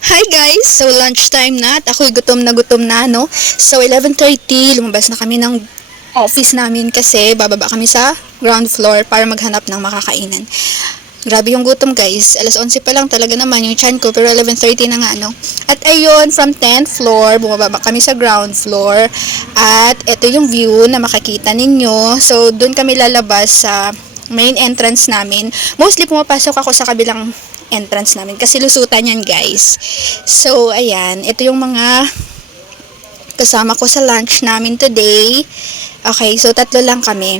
Hi guys! So lunchtime na at ako'y gutom na no. So 11:30 lumabas na kami ng office namin kasi bababa kami sa ground floor para maghanap ng makakainan. Grabe yung gutom guys. Alas 11 pa lang talaga naman yung chan ko pero 11:30 na nga no. At ayun, from 10th floor, bumababa kami sa ground floor at ito yung view na makikita ninyo. So doon kami lalabas sa main entrance namin. Mostly pumapasok ako sa kabilang entrance namin kasi lusutan yan guys. So ayan, ito yung mga kasama ko sa lunch namin today. Okay, so tatlo lang kami.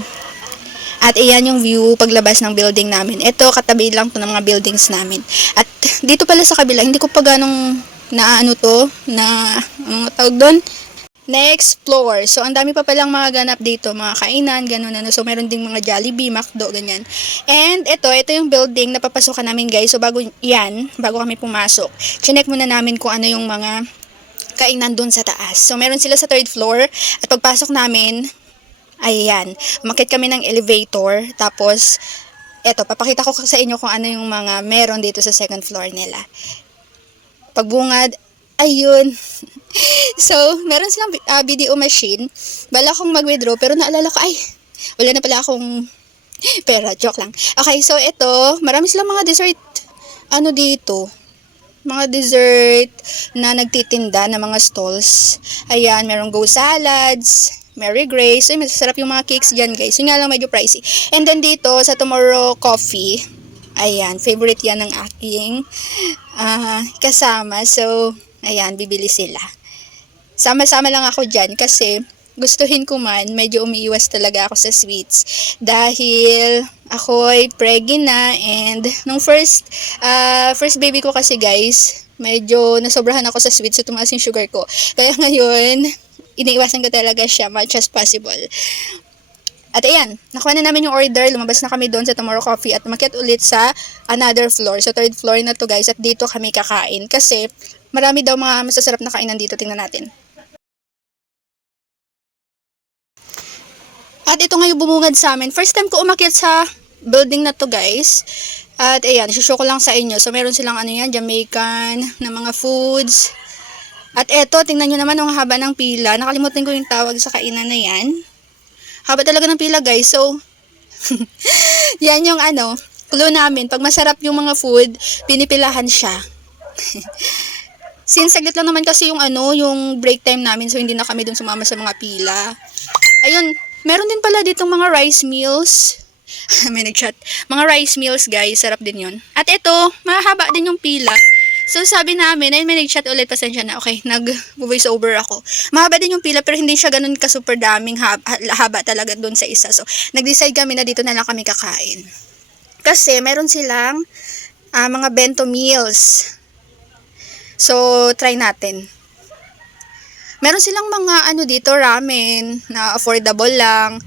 At ayan yung view paglabas ng building namin. Ito katabi lang to ng mga buildings namin. At dito pala sa kabila, hindi ko pa ganong tawag doon, na-explore. So, ang dami pa palang mga ganap dito, mga kainan, ganun ano. So, meron ding mga Jollibee, McDo, ganyan. And ito yung building na papasokan namin guys. So, bago kami pumasok, chinek muna namin kung ano yung mga kainan dun sa taas. So, meron sila sa third floor. At pagpasok namin, ayan, umakyat kami ng elevator. Tapos, eto, papakita ko sa inyo kung ano yung mga meron dito sa second floor nila. Pagbungad, ayun. So, meron silang video machine. Bala kong mag-withdraw, pero naalala ko, ay, wala na pala akong pera. Joke lang. Okay, so ito, marami silang mga dessert, dito. Mga dessert na nagtitinda na mga stalls. Ayan, merong Go Salads, Mary Grace. Ay, masasarap yung mga cakes dyan, guys. Yung nga lang medyo pricey. And then dito, sa Tomorrow Coffee, ayan, favorite yan ng aking kasama. So, ayan, bibili sila. Sama-sama lang ako dyan kasi gustuhin ko man, medyo umiiwas talaga ako sa sweets. Dahil ako'y preggy na and nung first baby ko kasi guys, medyo nasobrahan ako sa sweets so tumaas yung sugar ko. Kaya ngayon, iniiwasan ko talaga siya much as possible. At ayan, nakuha na namin yung order, lumabas na kami doon sa Tomorrow Coffee at umakyat ulit sa another floor. So third floor na to guys at dito kami kakain kasi marami daw mga masasarap na kainan dito, tingnan natin. At ito nga yung bumungad sa amin. First time ko umakyat sa building na to guys. At ayan, show ko lang sa inyo. So meron silang Jamaican na mga foods. At eto, tingnan nyo naman ang haba ng pila. Nakalimutan ko yung tawag sa kainan na yan. Haba talaga ng pila guys. So, yan yung clue namin. Pag masarap yung mga food, pinipilahan siya. Since saglit lang naman kasi yung yung break time namin. So hindi na kami dun sumama sa mga pila. Ayun, meron din pala ditong mga rice meals. May nag-chat. Mga rice meals guys, sarap din yun. At ito, mahaba din yung pila. So sabi namin, ay may nag-chat ulit, pasensya na. Okay, nag-voice over ako. Mahaba din yung pila pero hindi siya ganun ka super daming haba talaga doon sa isa. So nag-decide kami na dito na lang kami kakain. Kasi meron silang mga bento meals. So try natin. Meron silang mga dito, ramen na affordable lang.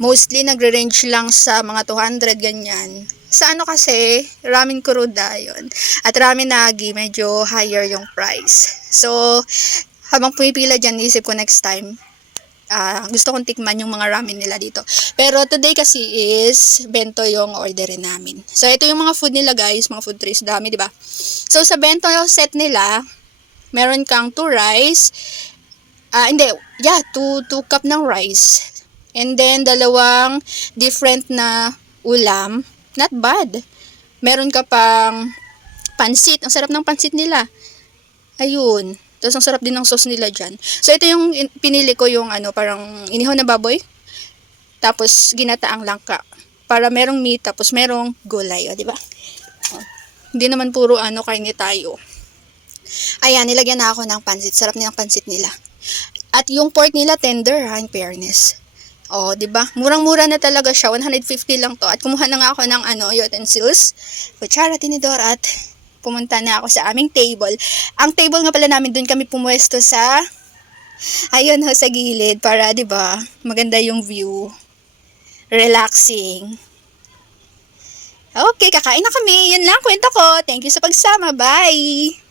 Mostly nagre-range lang sa mga 200 ganyan. Sa kasi, ramen kuruda yun. At ramen nagi, medyo higher yung price. So, habang pumipila dyan, isip ko next time, gusto kong tikman yung mga ramen nila dito. Pero today kasi is bento yung orderin namin. So, ito yung mga food nila guys, mga food trays, dami, di ba? So, sa bento set nila, meron kang 2 rice. 2 cup ng rice. And then, 2 different na ulam. Not bad. Meron ka pang pansit. Ang sarap ng pansit nila. Ayun. Tapos, ang sarap din ng sauce nila dyan. So, ito yung pinili ko yung parang inihaw na baboy. Tapos, ginataang langka. Para merong meat, tapos merong gulay. O, diba? Hindi naman puro kain tayo. Ayan, nilagyan na ako ng pansit. Sarap nilang pansit nila. At yung pork nila tender, in fairness. Oh, 'di ba? Murang-mura na talaga siya. 150 lang 'to. At kumuha na nga ako ng utensils, kutsara, tinidor at pumunta na ako sa aming table. Ang table nga pala namin doon kami pumuesto sa sa gilid para 'di ba, maganda yung view. Relaxing. Okay, kakain na kami. Yun lang kwento ko. Thank you sa pagsama. Bye.